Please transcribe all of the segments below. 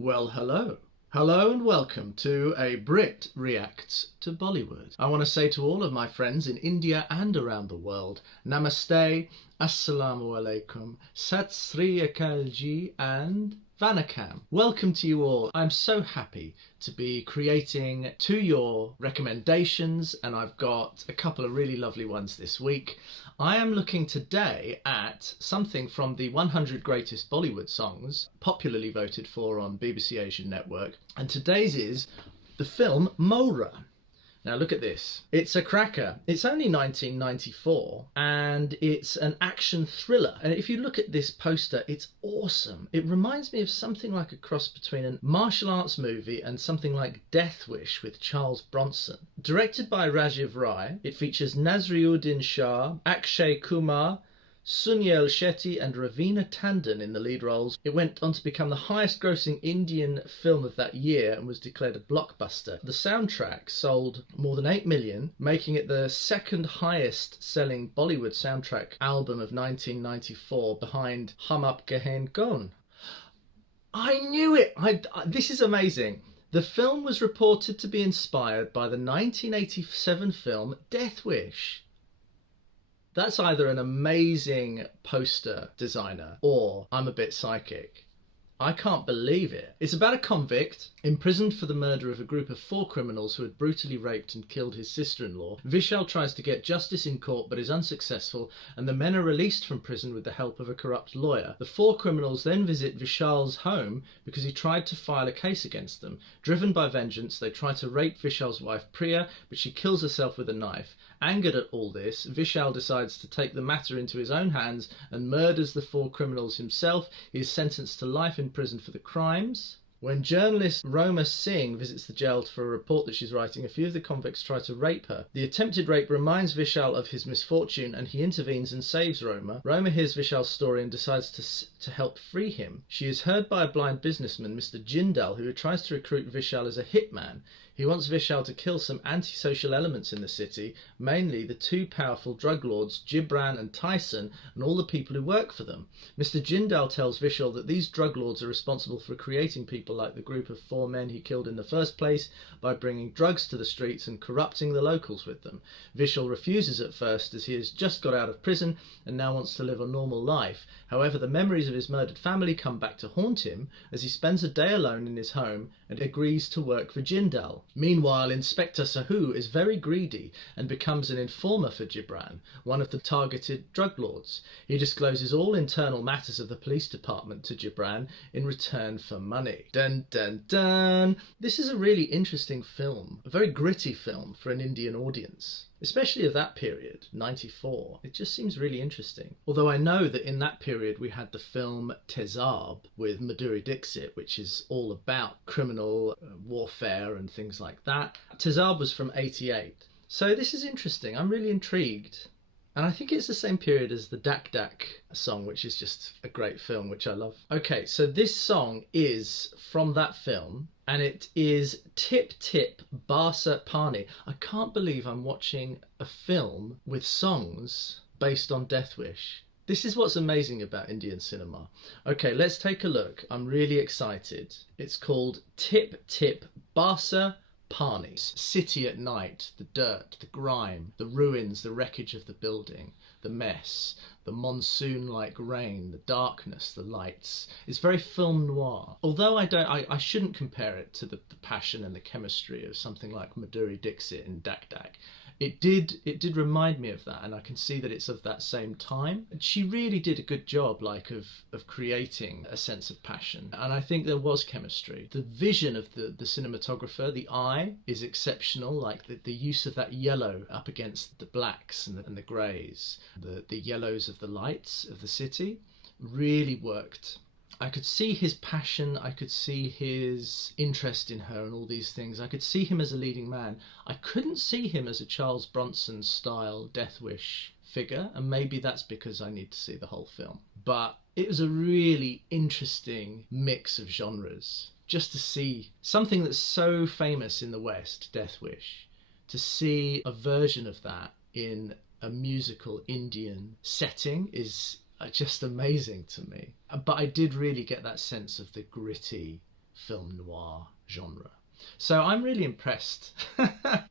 Well, hello. Hello and welcome to a Brit Reacts to Bollywood. I want to say to all of my friends in India and around the world, Namaste, Assalamu Alaikum, Sat Sri Akal Ji and Vanakkam. Welcome to you all. I'm so happy to be creating to your recommendations, and I've got a couple of really lovely ones this week. I am looking today at something from the 100 Greatest Bollywood Songs, popularly voted for on BBC Asian Network, and today's is the film MOHRA. Now look at this. It's a cracker. It's only 1994 and it's an action thriller. And if you look at this poster, it's awesome. It reminds me of something like a cross between a martial arts movie and something like Death Wish with Charles Bronson. Directed by Rajiv Rai, it features Naseeruddin Shah, Akshay, Kumar, Sunil Shetty and Raveena Tandon in the lead roles. It went on to become the highest grossing Indian film of that year and was declared a blockbuster. The soundtrack sold more than 8 million, making it the second highest selling Bollywood soundtrack album of 1994 behind Hum Aapke Hain Kaun. I knew it! This is amazing. The film was reported to be inspired by the 1987 film Death Wish. That's either an amazing poster designer or I'm a bit psychic. I can't believe it. It's about a convict imprisoned for the murder of a group of 4 criminals who had brutally raped and killed his sister-in-law. Vishal tries to get justice in court but is unsuccessful, and the men are released from prison with the help of a corrupt lawyer. The 4 criminals then visit Vishal's home because he tried to file a case against them. Driven by vengeance, they try to rape Vishal's wife Priya, but she kills herself with a knife. Angered at all this, Vishal decides to take the matter into his own hands and murders the 4 criminals himself. He is sentenced to life in prison for the crimes. When journalist Roma Singh visits the jail for a report that she's writing, a few of the convicts try to rape her. The attempted rape reminds Vishal of his misfortune and he intervenes and saves Roma. Roma hears Vishal's story and decides to help free him. She is heard by a blind businessman, Mr. Jindal, who tries to recruit Vishal as a hitman. He wants Vishal to kill some antisocial elements in the city, mainly the 2 powerful drug lords, Gibran and Tyson, and all the people who work for them. Mr. Jindal tells Vishal that these drug lords are responsible for creating people like the group of 4 men he killed in the first place by bringing drugs to the streets and corrupting the locals with them. Vishal refuses at first as he has just got out of prison and now wants to live a normal life. However, the memories of his murdered family come back to haunt him as he spends a day alone in his home and agrees to work for Jindal. Meanwhile, Inspector Sahu is very greedy and becomes an informer for Gibran, one of the targeted drug lords. He discloses all internal matters of the police department to Gibran in return for money. Dun dun dun! This is a really interesting film, a very gritty film for an Indian audience. Especially of that period, 94. It just seems really interesting. Although I know that in that period we had the film Tezab with Madhuri Dixit, which is all about criminal warfare and things like that. Tezab was from 88. So this is interesting. I'm really intrigued. And I think it's the same period as the Dak Dak song, which is just a great film, which I love. Okay, so this song is from that film, and it is Tip Barsa Pani. I can't believe I'm watching a film with songs based on Death Wish. This is what's amazing about Indian cinema. Okay, let's take a look. I'm really excited. It's called Tip Barsa Pani. City at night, the dirt, the grime, the ruins, the wreckage of the building, the mess, the monsoon-like rain, the darkness, the lights. It's very film noir. Although I shouldn't compare it to the passion and the chemistry of something like Madhuri Dixit and Dak Dak. It did remind me of that, and I can see that it's of that same time. She really did a good job, of creating a sense of passion, and I think there was chemistry. The vision of the cinematographer, the eye, is exceptional. Like the use of that yellow up against the blacks and the greys, the yellows of the lights of the city, really worked. I could see his passion, I could see his interest in her and all these things. I could see him as a leading man. I couldn't see him as a Charles Bronson style Death Wish figure, and maybe that's because I need to see the whole film. But it was a really interesting mix of genres. Just to see something that's so famous in the West, Death Wish, to see a version of that in a musical Indian setting is just amazing to me. But I did really get that sense of the gritty film noir genre. So I'm really impressed.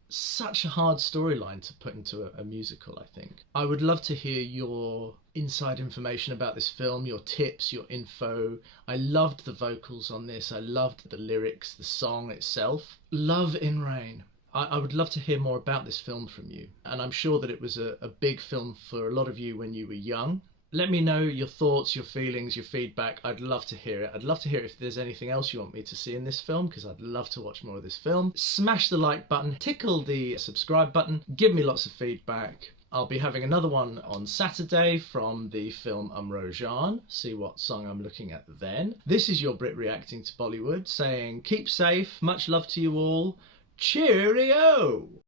Such a hard storyline to put into a musical, I think. I would love to hear your inside information about this film, your tips, your info. I loved the vocals on this. I loved the lyrics, the song itself. Love in Rain. I would love to hear more about this film from you. And I'm sure that it was a big film for a lot of you when you were young. Let me know your thoughts, your feelings, your feedback. I'd love to hear it. I'd love to hear if there's anything else you want me to see in this film, because I'd love to watch more of this film. Smash the like button, tickle the subscribe button, give me lots of feedback. I'll be having another one on Saturday from the film Raveena. See what song I'm looking at then. This is your Brit Reacting to Bollywood saying keep safe, much love to you all. Cheerio!